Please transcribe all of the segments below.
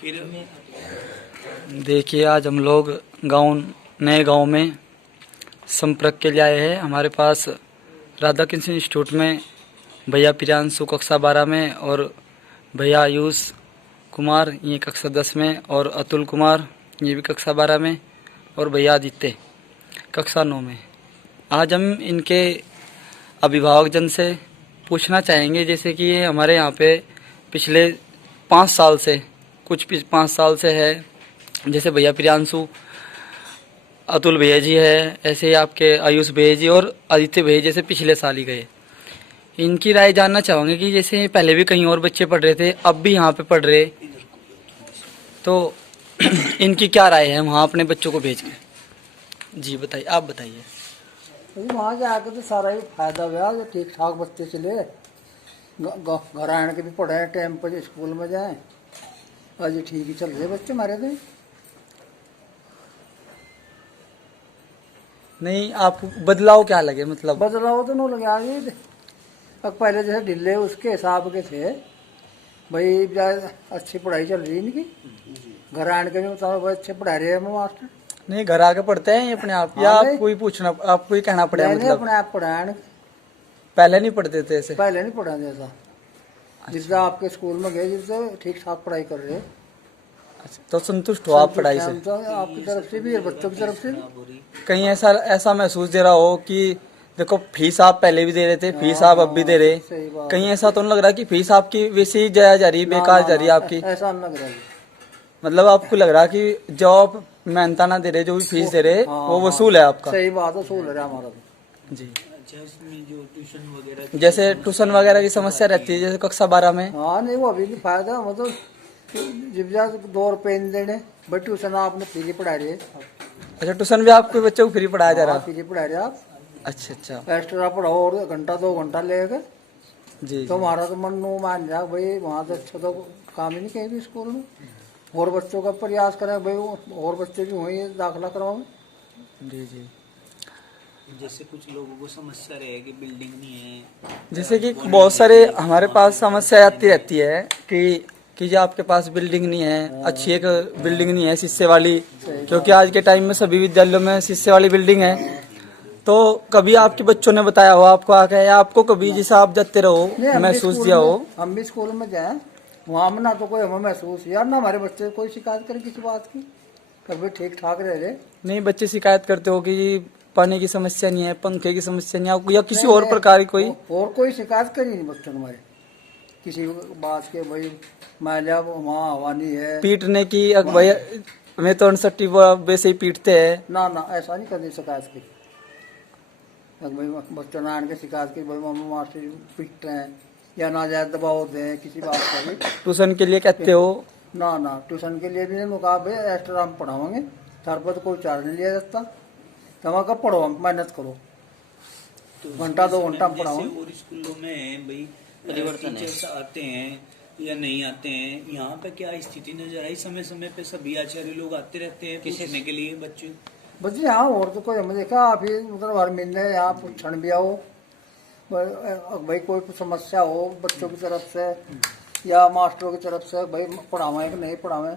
फिर देखिए, आज हम लोग नए गांव में संपर्क के लिए आए हैं। हमारे पास राधा कृष्ण इंस्टीट्यूट में भैया प्रियांशु कक्षा 12 में और भैया आयुष कुमार ये कक्षा 10 में और अतुल कुमार ये भी कक्षा 12 में और भैया आदित्य कक्षा 9 में। आज हम इनके अभिभावक जन से पूछना चाहेंगे, जैसे कि ये हमारे यहाँ पे पिछले 5 साल से 5 साल से है। जैसे भैया प्रियांशु, अतुल भैया जी है, ऐसे ही आपके आयुष भैया जी और आदित्य भैया जैसे पिछले साल ही गए। इनकी राय जानना चाहूँगे कि जैसे पहले भी कहीं और बच्चे पढ़ रहे थे, अब भी यहाँ पे पढ़ रहे, तो इनकी क्या राय है वहाँ अपने बच्चों को भेज के? जी बताइए, आप बताइए। वहाँ जाके तो सारा ही फायदा हुआ, जो ठीक ठाक बच्चे चले घर आने के भी पढ़े टाइम पर स्कूल में जाए। आज ये ठीक ही चल रहे बच्चे हमारे थे। नहीं, आप बदलाव क्या लगे? मतलब बदलाव तो नहीं लगे आगे। अब पहले जैसे ढिले उसके हिसाब के थे भाई, अच्छी पढ़ाई चल रही इनकी। घर आने के भी मतलब अच्छे पढ़ा रहे हैं मास्टर। नहीं, घर आके पढ़ते हैं अपने आप, या आपको ही पूछना, आपको ही कहना पड़ेगा? मतलब अपने आप पढ़ाए, पहले नहीं पढ़ते थे ऐसे? पहले नहीं पढ़ा जैसा। जिसका आपके स्कूल में गए, जिससे ठीक ठाक पढ़ाई कर रहे। अच्छा, तो संतुष्ट हो आप पढ़ाई से? तो आपकी तरफ से भी और बच्चों की तरफ से भी। कहीं ऐसा महसूस दे रहा हो कि देखो, फीस आप पहले भी दे रहे थे, फीस आप अब भी दे रहे, कहीं ऐसा तो नहीं लग रहा कि फीस आपकी वैसे ही जाया जा रही, बेकार जा रही है आपकी? ऐसा नहीं लग रहा। मतलब आपको लग रहा कि जो आप मेहनता ना दे रहे, जो भी फीस दे रहे वो वसूल है आपका? सही बात है, वसूल है हमारा तो। जी। अच्छा, इसमें जो ट्यूशन वगैरह, जैसे ट्यूशन वगैरह की समस्या रहती है, जैसे कक्षा 12 में? हाँ नहीं, वो अभी भी फायदा, मतलब जब जा 2 रुपये नहीं देने भाई, ट्यूशन आपने फ्री पढ़ा रहे। अच्छा, ट्यूशन भी आपके बच्चों को फ्री पढ़ाया जा रहा? फ्री पढ़ा रहे आप। अच्छा अच्छा। एक्स्ट्रा पढ़ाओ और घंटा 2 घंटा लेगा जी। तो हमारा तो मन नो मान जा भाई, वहाँ तो अच्छा तो काम ही नहीं कहीं भी स्कूल में। और बच्चों का प्रयास करें भाई, और बच्चे भी वहीं दाखिला करवाओ। जी जी। जैसे कुछ लोगों को समस्या रहे कि बिल्डिंग नहीं है, जैसे कि बहुत सारे हमारे पास समस्या आती रहती है कि जो आपके पास बिल्डिंग नहीं है, अच्छी एक बिल्डिंग नहीं है शीशे वाली, क्योंकि आज के टाइम में सभी विद्यालयों में शीशे वाली बिल्डिंग है। तो कभी आपके बच्चों ने बताया हो आपको आके, या आपको कभी जैसे आप जाते रहो महसूस दिया हो? हम भी स्कूल में जाए, वहाँ में ना तो कोई हमें महसूस यार, ना हमारे बच्चे कोई शिकायत करे किसी बात की, कभी ठीक ठाक रह रहे। नहीं, बच्चे शिकायत करते हो कि पानी की समस्या नहीं है, पंखे की समस्या नहीं है, या किसी और प्रकार की कोई शिकायत करी नहीं बच्चों ने हमारे किसी बात के। भाई मैला वहाँ हवा नहीं है, पीटने की भैया मैं तो 69 वैसे ही पीटते हैं। ना ऐसा नहीं करनी शिकायत की। भाई बच्चों ने आने के शिकायत की भाई मम्मी मास्टर पीट रहे हैं या ना ज्यादा दबाव दें किसी बात का भी। ट्यूशन के लिए कहते हो? ना ट्यूशन के लिए भी नहीं कहा भाई, एक्स्ट्रा हम पढ़ाओगे, सर पर तो कोई चार्ज नहीं लिया जाता। तो कब पढ़ो, मेहनत करो, घंटा 2 घंटा पढ़ाओ। और स्कूलों में भाई टीचर्स आते हैं या नहीं आते हैं, यहाँ पे क्या स्थिति नजर आई? समय समय पे सभी आचार्य लोग आते रहते हैं पूछने के लिए बच्चे यहाँ। और तो कोई हमें देखा अभी, मतलब हर महीने यहाँ क्षण भी आओ भाई, कोई समस्या हो बच्चों की तरफ से या मास्टरों की तरफ से, भाई पढ़ावे कि नहीं पढ़ावे,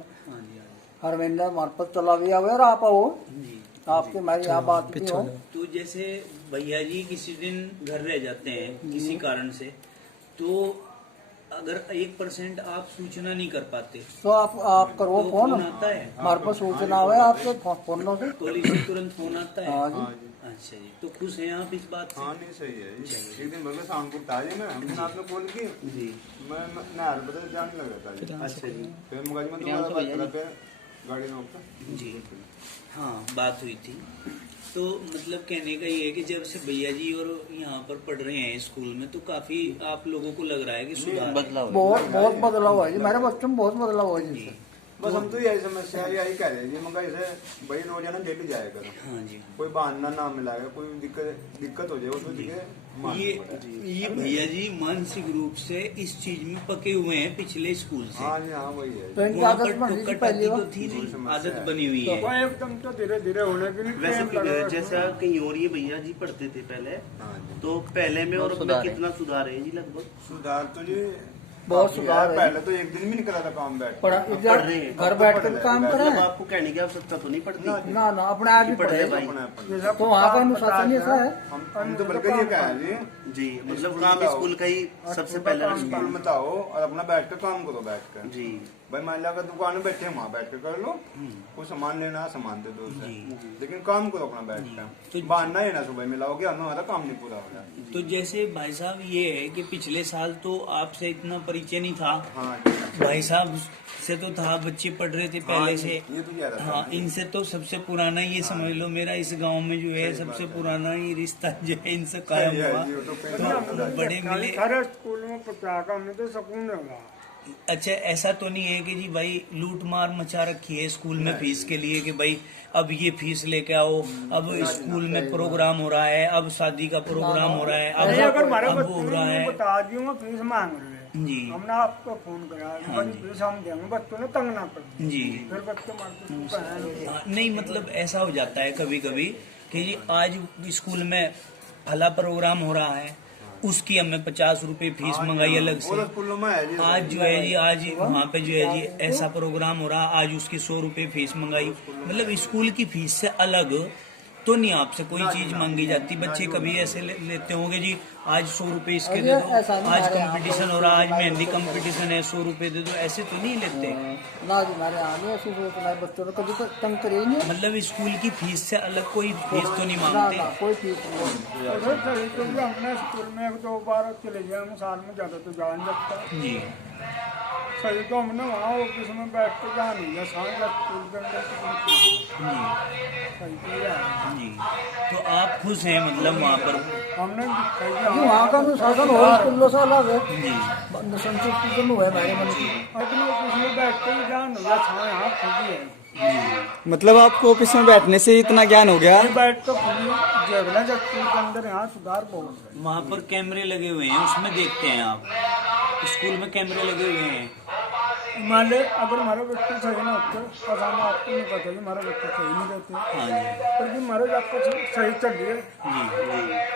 हर महीने हमारे पास चला भी आवे और आप आओ, आपके हमारी यहाँ बात भी हो। तो जैसे भैया जी किसी दिन घर रह जाते हैं किसी कारण से, तो अगर 1% आप सूचना नहीं कर पाते तो आप करो तो फोन आता है हमारे पास सूचना हुआ है आपके फोनों से, पुलिस तुरंत फोन आता है। हाँ जी। अच्छा जी, तो खुश हैं आप इस बात से? हाँ नहीं सही है। एक दिन भले शाम को ताजे में हमने रात में कॉल की जी, मैं नहर बदल जाने लगा था जी। अच्छा जी, फिर मुगाजी में तुम्हारा बात करा, फिर गाड़ी में होता जी हाँ बात हुई थी। तो मतलब कहने का ये है कि जब से भैया जी और यहाँ पर पढ़ रहे हैं स्कूल में, तो काफी आप लोगों को लग रहा है कि सुधार बदलाव, बहुत बदलाव है जी, मेरे बच्चों में बहुत बदलाव हुआ जी। बस हम तो यही समस्या यही कह रहे हैं मगर इसे भाई रोजाना डेली जाया करो। हाँ जी, कोई बहाना ना मिलाएगा, कोई दिक्कत हो जाए उसमें ये भैया जी मानसिक रूप से इस चीज में पके हुए हैं पिछले स्कूल से। हाँ जी हाँ वही है। तो इनकी वहाँ आदत पर बन रही थी टोका पहले, तो थी नहीं, आदत बनी हुई है। एकदम तो धीरे धीरे होने के लिए वैसे जैसा कहीं और ये भैया जी पढ़ते थे पहले, तो पहले में और अब में कितना सुधार है जी? लगभग सुधार तो जी बहुत सुधार है। पहले तो एक दिन भी नहीं करा था काम बैठ पढ़ा पढ़ रहे हैं। घर बैठ कर काम करा मतलब है आपको कहने की आवश्यकता तो नहीं पड़ती। ना ना अपने आप ही पढ़ रहे पढ़े भाई। तो वहाँ का अनुशासन ऐसा है। हम तो बल्कि ये कहा जी जी मतलब काम स्कूल का ही सबसे पहले स्कूल में आओ और अपना बैठ कर काम करो बैठ कर। जी भाई मान लिया अगर दुकान में बैठे हैं वहाँ बैठ कर कर लो, कोई सामान लेना सामान दे दो उसे, लेकिन काम करो अपना बैठ कर। बहाना है ना सुबह मिलाओगे हमारा काम नहीं पूरा होगा। तो जैसे भाई साहब ये है कि पिछले साल तो आपसे इतना परिचय नहीं था, हाँ भाई साहब से तो था, बच्चे पढ़ रहे थे पहले से। ये तो ज्यादा हाँ, इनसे तो सबसे पुराना ये समझ लो मेरा इस गांव में जो है सबसे पुराना ये रिश्ता जो है इनसे कायम हुआ। तो बड़े मिले। सारे स्कूल में पहुंचा हमें तो सुकून होगा। अच्छा, ऐसा तो नहीं है कि जी भाई लूट मार मचा रखी है स्कूल में फीस के लिए कि भाई अब ये फीस लेके आओ, अब स्कूल में प्रोग्राम हो रहा है, अब शादी का प्रोग्राम हो रहा है, अगर हमारे अब वो बच्चों हो रहा ने है। बता दियो फीस मांग रहे हैं जी हमने आपको फोन करा बड़ी फीस हम देंगे, बच्चों ने तंग ना कर जी। फिर बच्चे मारते नहीं मतलब ऐसा हो जाता है कभी कभी कि जी आज स्कूल में भला प्रोग्राम हो रहा है, उसकी हमने 50 रुपए फीस मंगाई अलग से। स्कूलों में है जी आज जो है जी आज वहाँ पे जो है जी ऐसा प्रोग्राम हो रहा, आज उसकी 100 रुपए फीस मंगाई। मतलब स्कूल की फीस से अलग तो नहीं आपसे कोई चीज मांगी जाती। बच्चे कभी ऐसे लेते होंगे जी आज 100 रुपए इसके दे दो, आज कंपटीशन हो रहा, आज मेहंदी कंपटीशन है 100 रुपए दे दो, ऐसे तो नहीं लेते। ना जी हमारे यहाँ नहीं ऐसी सोच हमारे बच्चों ने कभी तंग करे ही नहीं। मतलब स्कूल की फीस से अलग कोई फीस तो नहीं ना मांगते। ना कोई फीस नहीं। हमने स्कूल में 1-2 बार चले गए, हम साल में ज्यादा तो जा नहीं सकता। जी सही तो हमने वहाँ ऑफिस में बैठ के जा नहीं है, साल स्कूल के अंदर जी सही तो ये है। जी। तो आप खुश हैं मतलब वहाँ पर? हमने जी वहाँ का अनुशासन हो स्कूलों से अलग है। जी संतुष्टि तो नहीं है हमारे मन की। अपने ऑफिस में बैठ के ही जान होगा, छाँ यहाँ खुद है। मतलब आपको ऑफिस में बैठने से इतना ज्ञान हो गया? बैठ कर पूरी जगह स्कूल के अंदर यहाँ सुधार बहुत है। वहाँ पर कैमरे लगे हुए हैं, उसमें देखते हैं आप? स्कूल में कैमरे लगे हुए हैं। मान ले अगर हमारे बच्चे सही ना होते तो हम आपको नहीं पता हमारे बच्चे सही नहीं रहते, हाँ जी पर भी हमारे आपको सही चल रही है। जी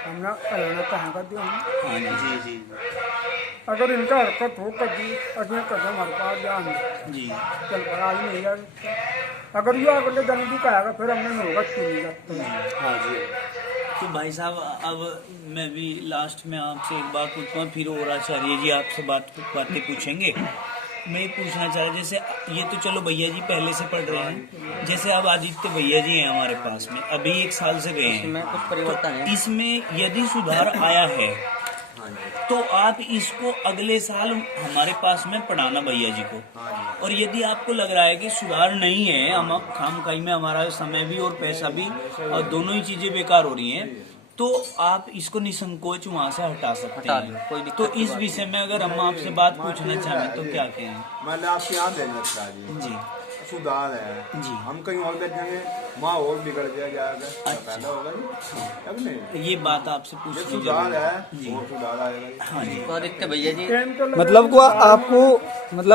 हमने कहना कहाँ कर दिया हमने। हाँ जी जी अगर इनका हरकत हो कभी अगले कदम हमारे पास ध्यान जी। चल पर आज नहीं जाए। अगर ये अगले दिन भी कहेगा फिर हमने नहीं होगा क्यों नहीं जाता। हाँ जी। तो भाई साहब अब मैं भी लास्ट में आपसे एक बात पूछूंगा, फिर और आचार्य जी आपसे बातें पूछेंगे। मैं ये पूछना चाह रहा, जैसे ये तो चलो भैया जी पहले से पढ़ रहे हैं, जैसे अब आदित्य भैया जी हैं हमारे पास में, अभी 1 साल से गए हैं, कुछ परिवर्तन है। इसमें यदि सुधार आया है तो आप इसको अगले साल हमारे पास में पढ़ाना भैया जी को। और यदि आपको लग रहा है कि सुधार नहीं है, हम खामखाई में हमारा समय भी और पैसा भी और दोनों ही चीजें बेकार हो रही हैं, तो आप इसको निसंकोच वहाँ से हटा सकते हैं। तो इस विषय में अगर हम आपसे बात पूछना चाहें तो क्या कहें? मतलब आपके यहाँ भेजना चाहिए जी सुधार है जी। हम कहीं और भेजेंगे वहाँ और बिगड़ जाएगा, पैदा होगा जी अब नहीं। ये बात आपसे ये पूछनी सुधार जरूरी है जी। और सुधार आएगा जी। हाँ जी। तो आदित्य भैया जी मतलब को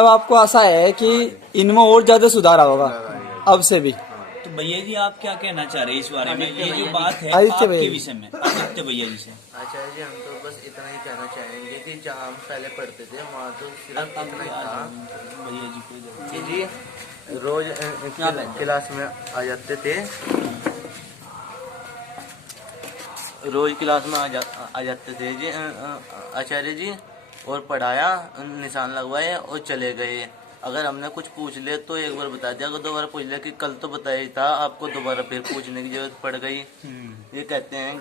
आपको आशा है कि इनमें और ज्यादा सुधार होगा अब से भी? तो भैया जी आप क्या कहना चाह रहे हैं इस बारे में? ये जो बात है आदित्य भैया आपके जी। विषय में, आदित्य भैया जी से। आचार्य जी हम तो बस इतना ही कहना चाहेंगे कि जहाँ हम पहले पढ़ते थे वहाँ तो सिर्फ इतना ही था भैया जी को कि जी रोज क्लास में आ जाते थे, रोज क्लास में आ जाते थे जी आचार्य जी, और पढ़ाया, निशान लगवाए और चले गए। अगर हमने कुछ पूछ लिया तो एक बार बता दिया, अगर 2 बार पूछ लिया कि कल तो बताया ही था, आपको दोबारा फिर पूछने की जरूरत पड़ गई। ये कहते हैं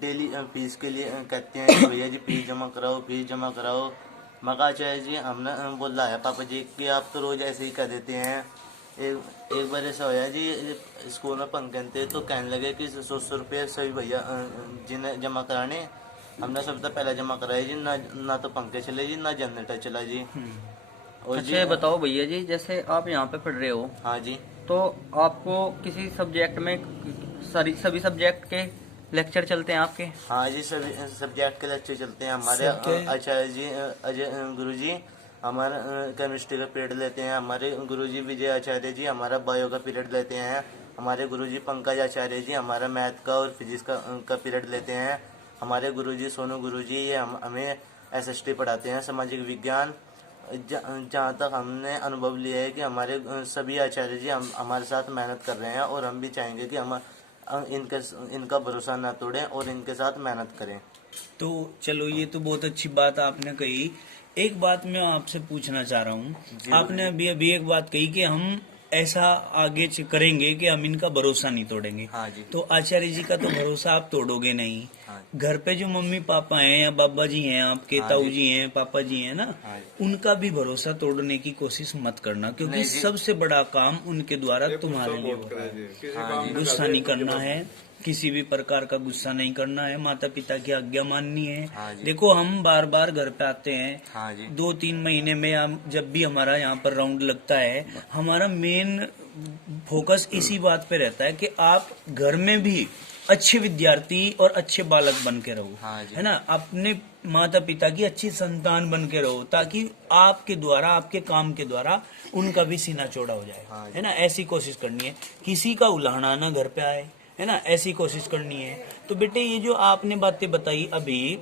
डेली फीस के लिए कहते हैं कि भैया जी फीस जमा कराओ, फीस जमा कराओ। मगर आचार्य जी हमने बोला है पापा जी कि आप तो रोज ऐसे ही कह देते हैं। एक बार ऐसा होया जी, स्कूल में पंखन थे तो कहने लगे कि 100 रुपये सभी भैया जिन्हें जमा कराने, हमने सबसे पहले जमा कराया जी, ना तो पंखे चले जी ना जनरेटर चला जी। और अच्छा बताओ भैया जी, जैसे आप यहाँ पे पढ़ रहे हो, हाँ जी, तो आपको किसी सब्जेक्ट में सभी सब्जेक्ट के लेक्चर चलते हैं आपके? हाँ जी, सभी सब्जेक्ट के लेक्चर चलते हैं हमारे। आचार्य जी अजय गुरु जी हमारा केमिस्ट्री का पीरियड लेते हैं, हमारे गुरुजी विजय आचार्य जी हमारा बायो का पीरियड लेते हैं, हमारे गुरुजी पंकज आचार्य जी हमारा मैथ का और फिजिक्स का पीरियड लेते हैं, हमारे गुरुजी सोनू गुरुजी ये हमें SST पढ़ाते हैं, सामाजिक विज्ञान। जहाँ तक हमने अनुभव लिया है कि हमारे सभी आचार्य जी हमारे साथ मेहनत कर रहे हैं, और हम भी चाहेंगे कि हम इनका भरोसा ना तोड़ें और इनके साथ मेहनत करें। तो चलो, ये तो बहुत अच्छी बात आपने कही। एक बात मैं आपसे पूछना चाह रहा हूँ। आपने अभी एक बात कही कि हम ऐसा आगे करेंगे कि हम इनका भरोसा नहीं तोड़ेंगे। हाँ जी। तो आचार्य जी का तो भरोसा आप तोड़ोगे नहीं। हाँ। घर पे जो मम्मी पापा हैं या बाबा जी हैं आपके, हाँ ताऊ जी। जी हैं, पापा जी हैं ना, हाँ जी। उनका भी भरोसा तोड़ने की कोशिश मत करना, क्योंकि नहीं जी। सबसे बड़ा काम उनके द्वारा तुम्हारे लिए होता है। हाँ जी। गुस्सा नहीं करना है, किसी भी प्रकार का गुस्सा नहीं करना है, माता पिता की आज्ञा माननी है। हाँ जी। देखो, हम बार बार घर पे आते हैं। हाँ जी। 2-3 महीने में हम जब भी हमारा यहाँ पर राउंड लगता है, हमारा मेन फोकस इसी बात पे रहता है कि आप घर में भी अच्छे विद्यार्थी और अच्छे बालक बन के रहो। हाँ जी। है ना, अपने माता पिता की अच्छी संतान बन के रहो, ताकि आपके द्वारा, आपके काम के द्वारा उनका भी सीना चौड़ा हो जाए। हाँ जी। है ना, ऐसी कोशिश करनी है। किसी का उल्हाना ना घर पे आए, है ना, ऐसी कोशिश करनी है। तो बेटे, ये जो आपने बातें बताई अभी,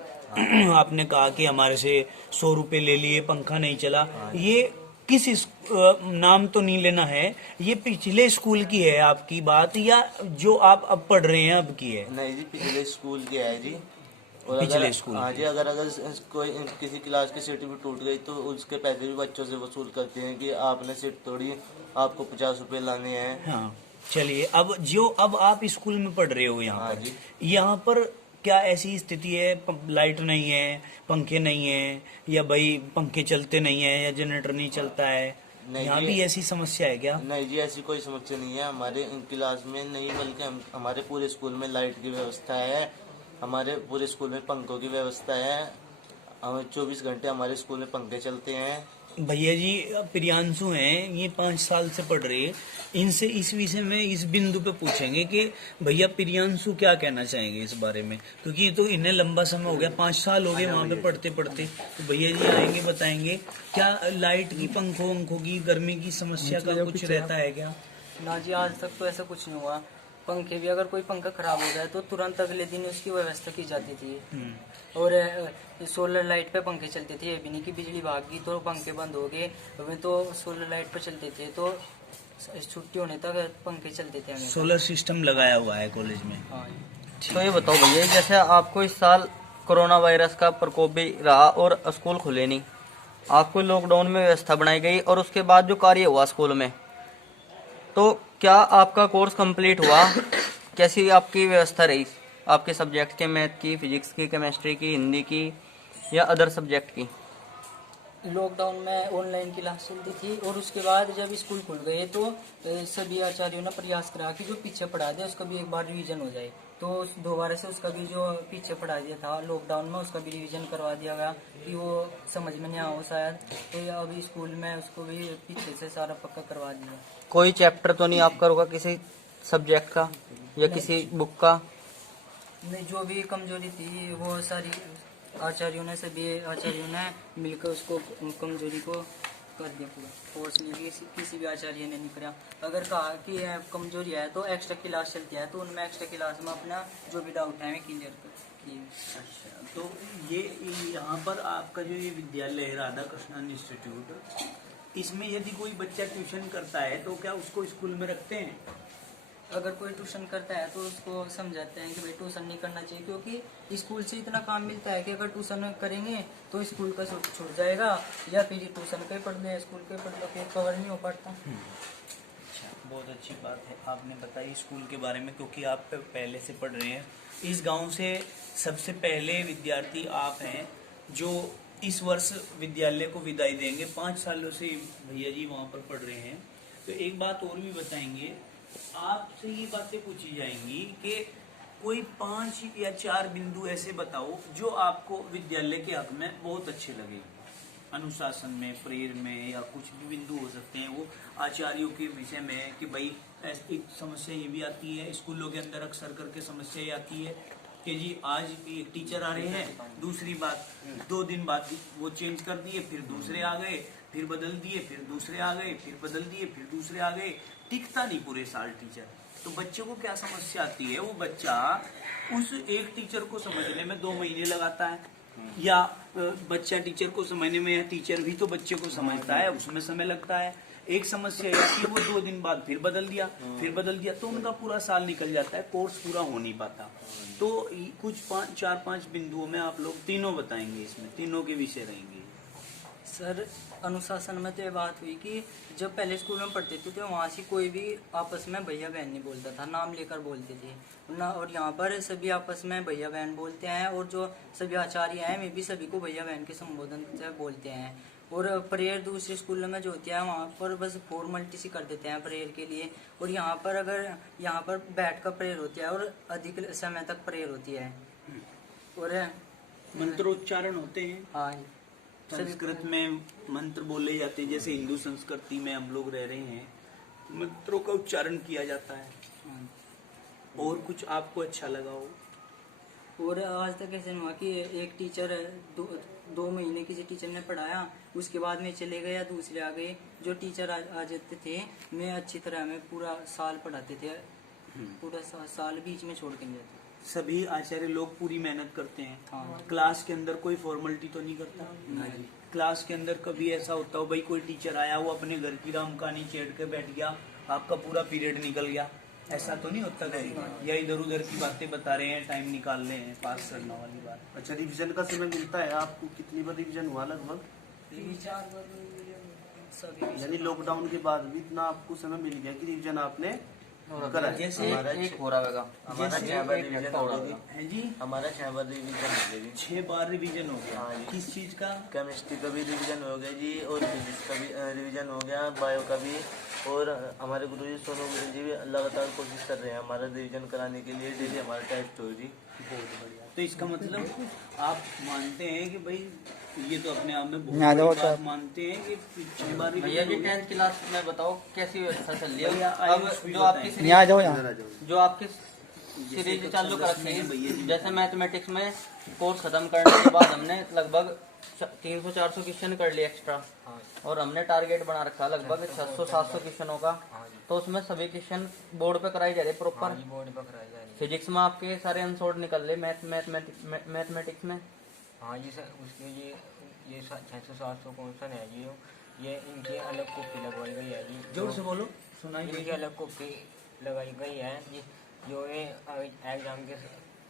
आपने कहा कि हमारे से 100 रुपए ले लिए, पंखा नहीं चला, ये किस नाम तो नहीं लेना है, ये पिछले स्कूल की है आपकी बात, या जो आप अब पढ़ रहे हैं अब की है? नहीं जी, पिछले स्कूल की है जी। और पिछले स्कूल हाँ की। जी, अगर कोई किसी क्लास की सीट भी टूट गई तो उसके पैसे भी बच्चों से वसूल करते हैं कि आपने सीट तोड़ी, आपको 50 रुपए लाने हैं। हाँ, चलिए, अब आप स्कूल में पढ़ रहे हो यहाँ हाँ पर, जी। यहाँ पर क्या ऐसी स्थिति है, लाइट नहीं है, पंखे नहीं है, या भाई पंखे चलते नहीं है, या जनरेटर नहीं चलता है? नहीं यहाँ जी। भी ऐसी समस्या है क्या? नहीं जी, ऐसी कोई समस्या नहीं है हमारे क्लास में, नहीं बल्कि हमारे पूरे स्कूल में लाइट की व्यवस्था है, हमारे पूरे स्कूल में पंखों की व्यवस्था है, हमें 24 घंटे हमारे स्कूल में पंखे चलते हैं। भैया जी, प्रियांशु हैं, ये 5 साल से पढ़ रहे हैं, इनसे इस विषय में, इस बिंदु पे पूछेंगे कि भैया प्रियांशु क्या कहना चाहेंगे इस बारे में, क्योंकि ये तो इन्हें लंबा समय हो गया, 5 साल हो गए वहाँ पे पढ़ते पढ़ते। तो भैया जी आएंगे, बताएंगे क्या लाइट की, पंखों वंखों की, गर्मी की समस्या का कुछ रहता है क्या? ना जी, आज तक तो ऐसा कुछ नहीं हुआ। पंखे भी, अगर कोई पंखा खराब हो जाए तो तुरंत अगले दिन उसकी व्यवस्था की जाती थी। और सोलर लाइट पे पंखे चलते थे, ये भी नहीं कि बिजली भाग गई तो पंखे बंद हो गए, अभी तो सोलर लाइट पे चलते थे, तो छुट्टी होने तक पंखे चलते थे हमें। सोलर सिस्टम लगाया हुआ है कॉलेज में। हाँ। तो ये बताओ भैया, जैसे आपको इस साल कोरोना वायरस का प्रकोप भी रहा और स्कूल खुले नहीं, आपको लॉकडाउन में व्यवस्था बनाई गई और उसके बाद जो कार्य हुआ स्कूल में, तो क्या आपका कोर्स कंप्लीट हुआ? कैसी आपकी व्यवस्था रही आपके सब्जेक्ट के, मैथ की, फिजिक्स की, केमिस्ट्री की, हिंदी की या अदर सब्जेक्ट की? लॉकडाउन में ऑनलाइन क्लास चलती थी, और उसके बाद जब स्कूल खुल गए तो सभी आचार्यों ने प्रयास करा कि जो पीछे पढ़ा दिया उसका भी एक बार रिवीजन हो जाए। तो दोबारा से उसका भी जो पीछे पढ़ा दिया था लॉकडाउन में, उसका भी रिवीजन करवा दिया गया कि वो समझ में नहीं आओ शायद, तो अभी स्कूल में उसको भी पीछे से सारा पक्का करवा दिया। कोई चैप्टर तो नहीं आपका रुका किसी सब्जेक्ट का या किसी बुक का? नहीं, जो भी कमजोरी थी वो सारी आचार्यों ने, सभी आचार्यों ने मिलकर उसको कमजोरी को कर दिया पूरा। फोर्स नहीं, किसी भी आचार्य ने नहीं करा। अगर कहा कि कमजोरी है तो एक्स्ट्रा क्लास चलती है, तो उनमें एक्स्ट्रा क्लास में अपना जो भी डाउट है क्लियर किए। अच्छा, तो ये यहाँ पर आपका जो ये विद्यालय है, राधा कृष्णन इंस्टीट्यूट, इसमें यदि कोई बच्चा ट्यूशन करता है तो क्या उसको स्कूल में रखते हैं? अगर कोई ट्यूशन करता है तो उसको समझाते हैं कि भाई ट्यूशन नहीं करना चाहिए, क्योंकि स्कूल से इतना काम मिलता है कि अगर ट्यूशन करेंगे तो स्कूल का छूट जाएगा, या फिर ट्यूशन के पढ़ ले, स्कूल के पढ़ लो, फिर कवर नहीं हो पाता। अच्छा, बहुत अच्छी बात है आपने बताई स्कूल के बारे में, क्योंकि आप पहले से पढ़ रहे हैं। इस गांव से सबसे पहले विद्यार्थी आप हैं जो इस वर्ष विद्यालय को विदाई देंगे। 5 सालों से भैया जी वहाँ पर पढ़ रहे हैं। तो एक बात और भी बताएंगे, आपसे ये बातें पूछी जाएंगी कि कोई 5 या 4 बिंदु ऐसे बताओ जो आपको विद्यालय के हक में बहुत अच्छे लगे, अनुशासन में, प्रेर में, या कुछ भी बिंदु हो सकते हैं वो आचार्यों के विषय में, कि भाई एक समस्या ये भी आती है स्कूलों के अंदर, अक्सर करके समस्या ये आती है कि जी आज एक टीचर आ रहे हैं, दूसरी बात 2 दिन बाद वो चेंज कर दिए, फिर दूसरे आ गए, फिर बदल दिए, फिर दूसरे आ गए, फिर बदल दिए, फिर दूसरे आ गए, टिकता नहीं पूरे साल टीचर। तो बच्चे को क्या समस्या आती है, वो बच्चा उस एक टीचर को समझने में 2 महीने लगाता है, या बच्चा टीचर को समझने में, या टीचर भी तो बच्चे को समझता है, उसमें समय लगता है। एक समस्या आती है, वो 2 दिन बाद फिर बदल दिया तो उनका पूरा साल निकल जाता है, कोर्स पूरा हो नहीं पाता। तो कुछ 4-5 बिंदुओं में आप लोग तीनों बताएंगे, इसमें तीनों के विषय रहेंगे। सर, अनुशासन में तो ये बात हुई कि जब पहले स्कूल में पढ़ते थे तो वहाँ से कोई भी आपस में भैया बहन नहीं बोलता था, नाम लेकर बोलते थे ना। और यहाँ पर सभी आपस में भैया बहन बोलते हैं, और जो सभी आचार्य हैं वे भी सभी को भैया बहन के संबोधन से बोलते हैं। और प्रेयर दूसरे स्कूलों में जो होती है वहाँ पर बस फॉर्मेलिटी सी कर देते हैं प्रेयर के लिए। और यहाँ पर बैठ कर प्रेयर होती है और अधिक समय तक प्रेयर होती है। और मंत्रोच्चारण होते हैं, हाँ, संस्कृत में मंत्र बोले जाते हैं, जैसे हिंदू संस्कृति में हम लोग रह रहे हैं, मंत्रों का उच्चारण किया जाता है। और कुछ आपको अच्छा लगा हो? और आज तक ऐसे नहीं हुआ कि एक टीचर 2 महीने किसी टीचर ने पढ़ाया, उसके बाद में चले गए या दूसरे आ गए। जो टीचर आ जाते थे मैं अच्छी तरह में पूरा साल पढ़ाते थे, पूरा साल बीच में छोड़ के नहीं जाते। सभी आचार्य लोग पूरी मेहनत करते हैं। हाँ। क्लास के अंदर कोई फॉर्मेलिटी तो नहीं करता? नहीं। क्लास के अंदर कभी ऐसा होता हो भाई कोई टीचर आया, वो अपने घर की राम कहानी छेड़ के बैठ गया, आपका पूरा पीरियड निकल गया, ऐसा तो नहीं होता कभी? या इधर उधर की बातें बता रहे हैं, टाइम निकाल रहे हैं, पास करने वाली बात। अच्छा, रिवीजन का समय मिलता है आपको? कितनी बार रिवीजन हुआ लगभग? 3-4 बार सभी। यानी लॉकडाउन के बाद भी इतना आपको समय मिल गया कि रिवीजन आपने करा है? जैसे एक हो रहा हमारा 6 बार रिवीजन हो गया है जी, हमारा 6 बार रिवीजन हो गया जी। 6 बार रिवीजन हो गया। हाँ जी। किस चीज का? केमिस्ट्री का भी रिवीजन हो गया जी, और फिजिक्स का भी रिवीजन हो गया, बायो का भी। और हमारे गुरु जी सोनू गुरु जी भी लगातार कोशिश कर रहे हैं हमारा रिवीजन कराने के लिए। डेली हमारा टेस्ट हो जी। बहुत बढ़िया। तो इसका मतलब आप मानते हैं कि भाई ये तो अपने आप में यहाँ जाओ बहुत बड़ी बात साहब। मानते हैं कि 6 बार भैया जी, revision हो गया। 10th क्लास में बताओ कैसी व्यवस्था चल रही भैया, है? आयुष अब भी जो आपकी बताएं। यहाँ जाओ, यहाँ इधर आ जाओ। जो आपकी सीरीज कक्षा चालू कर 10 रखी में है भैया है, जी। जैसे मैथमेटिक्स में कोर्स खत्म करने के बाद हमने लगभग 300-400 क्वेश्चन कर लिए एक्स्ट्रा, और हमने टारगेट बना रखा लगभग 600-700 क्वेश्चनों का। तो उसमें सभी क्वेश्चन बोर्ड पे कराए जा रहे प्रॉपर। बोर्ड पर कराई जा रही है। फिजिक्स में आपके सारे अनसॉर्ट निकल रहे, मैथमेटिक्स में। हाँ जी सर, उसके ये 600-700 क्वेश्चन है जी, ये इनकी अलग कॉपी लगवाई गई है जी। जोर से बोलो, सुनाई इनकी देगी। अलग कॉपी लगाई गई है जी, जो ये एग्जाम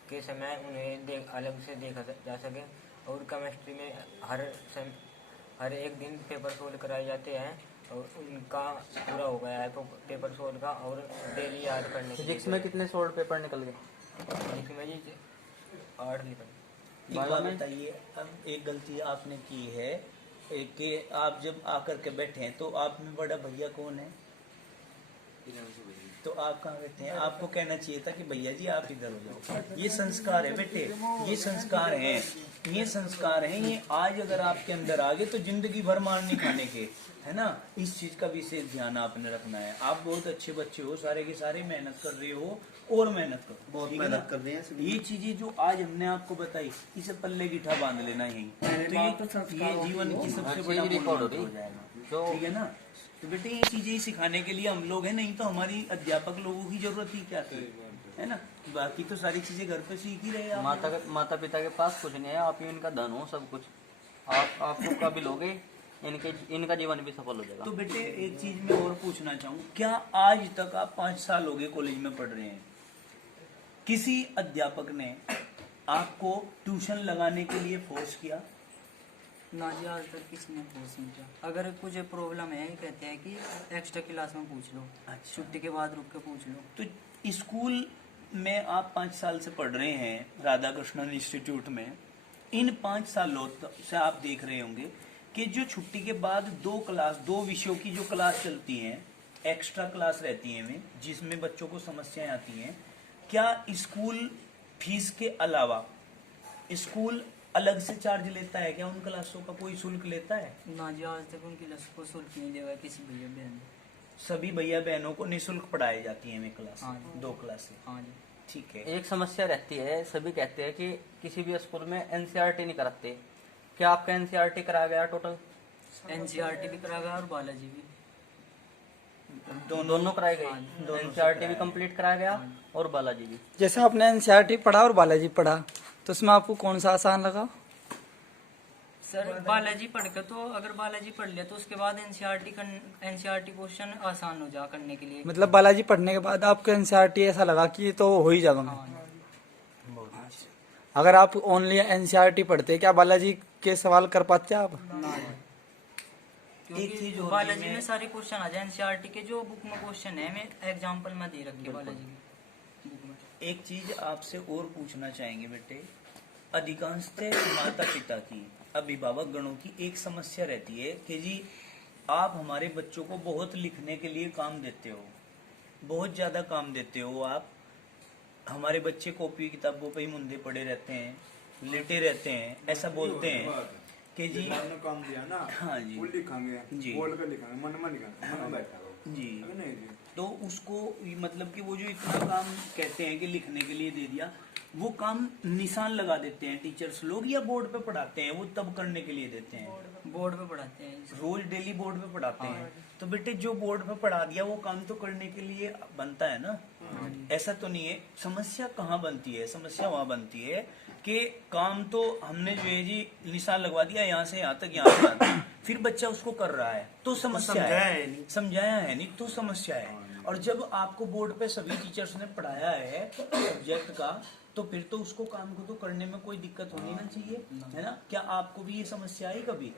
के समय उन्हें अलग से देखा जा सके। और केमिस्ट्री में हर एक दिन पेपर सोल्व कराए जाते हैं, और उनका पूरा हो गया है तो पेपर सोल्व का, और डेली याद करने के फिजिक्स में कितने सॉल्व पेपर निकल गए? इसमें जी 8 निकल। एक बात बताइए, अब एक गलती आपने की है कि आप जब आकर के बैठे हैं तो आप में बड़ा भैया कौन है? तो आप कहाँ बैठे हैं? आपको कहना चाहिए था कि भैया जी आप इधर हो जाओ। ये संस्कार है बेटे, ये संस्कार हैं, ये संस्कार हैं। ये आज अगर आपके अंदर आ गए तो जिंदगी भर मार नहीं खाने के, है ना? इस चीज का विशेष ध्यान आपने रखना है। आप बहुत अच्छे बच्चे हो, सारे के सारे मेहनत कर रहे हो, और मेहनत करो, बहुत ठीक है ना? मेहनत कर रहे हैं सभी। ये चीजें जो आज हमने आपको बताई, इसे पल्ले गिठा बांध लेना यही, तो ये जीवन की सबसे बड़ा रिकॉर्ड हो पूर्ण रही हो जाएगा, तो ठीक है ना? तो बेटे ये चीजें ही सिखाने के लिए हम लोग हैं, नहीं तो हमारी अध्यापक लोगों की जरूरत ही क्या थी, है ना? बाकी तो सारी चीजें घर पे सीख ही रहे आप। माता पिता के पास कुछ नहीं है, आप ही इनका धन हो सब कुछ। आपको काबिल लोगे, इनका जीवन भी सफल हो जाएगा। तो बेटे एक चीज मैं और पूछना चाहूँ, क्या आज तक आप 5 साल हो गए कॉलेज में पढ़ रहे हैं, किसी अध्यापक ने आपको ट्यूशन लगाने के लिए फोर्स किया? ना जी, आज तक किसी ने पूछ नहीं किया। अगर कुछ प्रॉब्लम है कहते हैं कि एक्स्ट्रा क्लास में पूछ लो, अच्छा। छुट्टी के बाद रुक के पूछ लो। तो स्कूल में आप 5 साल से पढ़ रहे हैं राधा कृष्णन इंस्टीट्यूट में, इन 5 सालों से आप देख रहे होंगे कि जो छुट्टी के बाद 2 विषयों की जो क्लास चलती हैं, एक्स्ट्रा क्लास रहती है में, जिसमें बच्चों को समस्याएं आती हैं, क्या स्कूल फीस के अलावा स्कूल अलग से चार्ज लेता है क्या? उन क्लासों का कोई शुल्क लेता है? ना जी, आज तक उनकी क्लास को शुल्क नहीं देगा किसी भैया बहन ने। सभी भैया बहनों को निःशुल्क पढ़ाई जाती है में क्लास, हाँ जी। 2 क्लासें, हाँ जी। ठीक है। एक समस्या रहती है, सभी कहते हैं कि किसी भी स्कूल में एनसीईआरटी नहीं कराते। क्या आपका एनसीईआरटी कराया गया टोटल? एनसीईआरटी भी करा गया और बालाजी भी। दोनों कराए हाँ गए, एनसीईआरटी भी कंप्लीट कराया गया और बालाजी भी। जैसे आपने एनसीईआरटी पढ़ा और बालाजी पढ़ा, तो उसमें आपको कौन सा आसान लगा? सर बालाजी पढ़ के तो अगर बालाजी पढ़ लिया तो उसके बाद एनसीईआरटी क्वेश्चन आसान हो जा करने के लिए। मतलब बालाजी पढ़ने के बाद आपको एनसीईआरटी ऐसा लगा कि ये तो हो ही जाएगा। हाँ, अगर आप ओनली एनसीईआरटी पढ़ते क्या बालाजी के सवाल कर पाते आप? क्योंकि चीज और बालाजी भी में मैं- सारे क्वेश्चन आ जाए एनसीईआरटी के जो बुक में क्वेश्चन है, मैं एग्जांपल में दे रखी है बालाजी की बुक में। एक चीज आपसे और पूछना चाहेंगे बेटे, अधिकांशतः माता पिता की, अभिभावक गणों की एक समस्या रहती है कि जी आप हमारे बच्चों को बहुत लिखने के लिए काम देते हो, बहुत ज्यादा काम देते हो आप, हमारे बच्चे कॉपी किताबों पे ही मुंदे पड़े रहते हैं, लेटे रहते हैं, ऐसा बोलते हैं कि जी आपने काम दिया ना, हाँ जी, वो लिखेंगे, जी, बोल कर लिखेंगे, मन में लिखेंगे, मन में बैठा रहो। जी, है नहीं जी? तो उसको मतलब कि वो जो इतना काम कहते हैं कि लिखने के लिए दे दिया, वो काम निशान लगा देते हैं टीचर्स लोग या बोर्ड पे पढ़ाते हैं, वो तब करने के लिए देते हैं, बोर्ड पे पढ़ाते हैं, रोज डेली बोर्ड पे पढ़ाते हैं। तो बेटे जो बोर्ड पे पढ़ा दिया वो काम तो करने के लिए बनता है ना, ऐसा तो नहीं है। समस्या कहाँ बनती है? समस्या वहां बनती है कि काम तो हमने जो है जी निशान लगवा दिया यहाँ से यहाँ तक, यहाँ से यहाँ तक, फिर बच्चा उसको कर रहा है तो समस्या है, समझाया है नहीं तो समस्या है। और जब आपको बोर्ड पे सभी टीचर्स ने पढ़ाया है सब्जेक्ट का, तो फिर तो उसको काम को तो करने में कोई दिक्कत होनी ना चाहिए, है ना? क्या आपको भी ये समस्या आई कभी?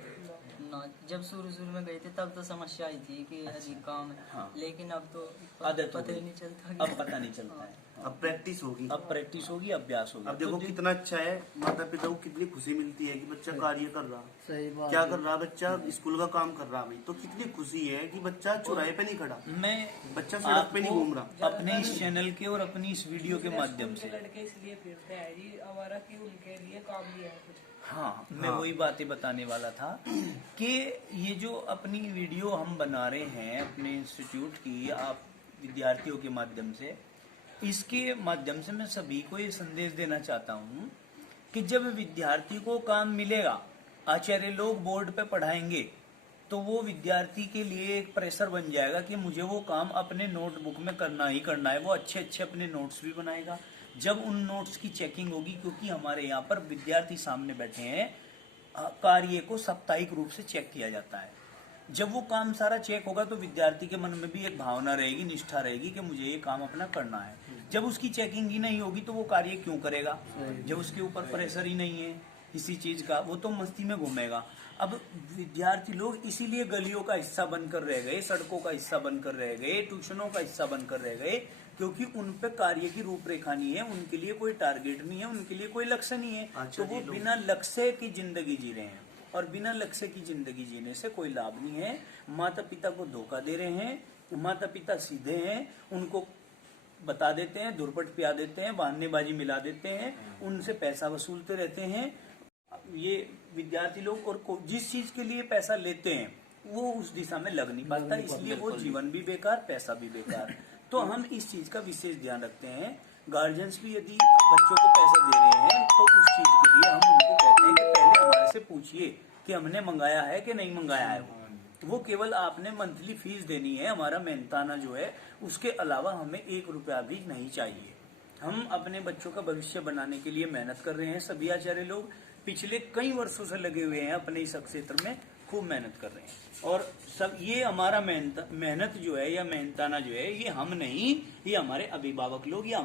ना जब शुरू में गए थे तब तो समस्या आई थी कि अधिक काम है, हाँ। लेकिन अब तो आदत हो पता ही गई। नहीं चलता। अब पता नहीं चलता है, अब प्रैक्टिस होगी। अब प्रैक्टिस होगी, अभ्यास होगी। अब देखो तो कितना अच्छा है, माता पिता को कितनी खुशी मिलती है कि बच्चा कार्य कर रहा, सही बात क्या है। कर रहा बच्चा, स्कूल का काम कर रहा भाई, तो कितनी खुशी है कि बच्चा चौराहे पे नहीं खड़ा, मैं बच्चा सड़क पे नहीं आपको घूम रहा। अपने इस चैनल के और अपनी इस वीडियो के माध्यम से, लड़के इसलिए फिरते हैं जी हमारा कि उनके लिए काम दिया है कुछ। हाँ, मैं वही बातें बताने वाला था कि ये जो अपनी वीडियो हम बना रहे हैं अपने इंस्टीट्यूट की, आप विद्यार्थियों के माध्यम से, इसके माध्यम से मैं सभी को ये संदेश देना चाहता हूँ कि जब विद्यार्थी को काम मिलेगा, आचार्य लोग बोर्ड पे पढ़ाएंगे, तो वो विद्यार्थी के लिए एक प्रेशर बन जाएगा कि मुझे वो काम अपने नोटबुक में करना ही करना है। वो अच्छे अच्छे अपने नोट्स भी बनाएगा। जब उन नोट्स की चेकिंग होगी, क्योंकि हमारे यहाँ पर विद्यार्थी सामने बैठे हैं, कार्य को साप्ताहिक रूप से चेक किया जाता है। जब वो काम सारा चेक होगा तो विद्यार्थी के मन में भी एक भावना रहेगी, निष्ठा रहेगी कि मुझे ये काम अपना करना है। जब उसकी चेकिंग ही नहीं होगी तो वो कार्य क्यों करेगा? जब उसके ऊपर प्रेशर ही नहीं है किसी चीज का, वो तो मस्ती में घूमेगा। अब विद्यार्थी लोग इसीलिए गलियों का हिस्सा बनकर रह गए, सड़कों का हिस्सा बनकर रह गए, ट्यूशनों का हिस्सा बनकर रह गए, क्योंकि उन पे कार्य की रूपरेखा नहीं है, उनके लिए कोई टारगेट नहीं है, उनके लिए कोई लक्ष्य नहीं है। तो वो बिना लक्ष्य की जिंदगी जी रहे हैं, और बिना लक्ष्य की जिंदगी जीने से कोई लाभ नहीं है। माता पिता को धोखा दे रहे हैं। माता पिता सीधे हैं, उनको बता देते हैं, धुरपट पिया देते हैं, बहानेबाजी मिला देते हैं, उनसे पैसा वसूलते रहते हैं ये विद्यार्थी लोग, और जिस चीज के लिए पैसा लेते हैं वो उस दिशा में लग नहीं पाता, इसलिए वो जीवन भी बेकार, पैसा भी बेकार। तो हम इस चीज का विशेष ध्यान रखते हैं। गार्जियंस भी यदि बच्चों को पैसा दे रहे हैं तो उस चीज के लिए हम उनको कहते हैं कि पहले हमारे से पूछिए कि हमने मंगाया है कि नहीं मंगाया है। वो केवल आपने मंथली फीस देनी है, हमारा मेहनताना जो है, उसके अलावा हमें 1 रुपया भी नहीं चाहिए। हम अपने बच्चों का भविष्य बनाने के लिए मेहनत कर रहे हैं। सभी आचार्य लोग पिछले कई वर्षों से लगे हुए हैं, अपने इस क्षेत्र में खूब मेहनत कर रहे हैं। और सब ये हमारा मेहनत जो है या मेहनताना जो है, ये हम नहीं, ये हमारे अभिभावक लोग या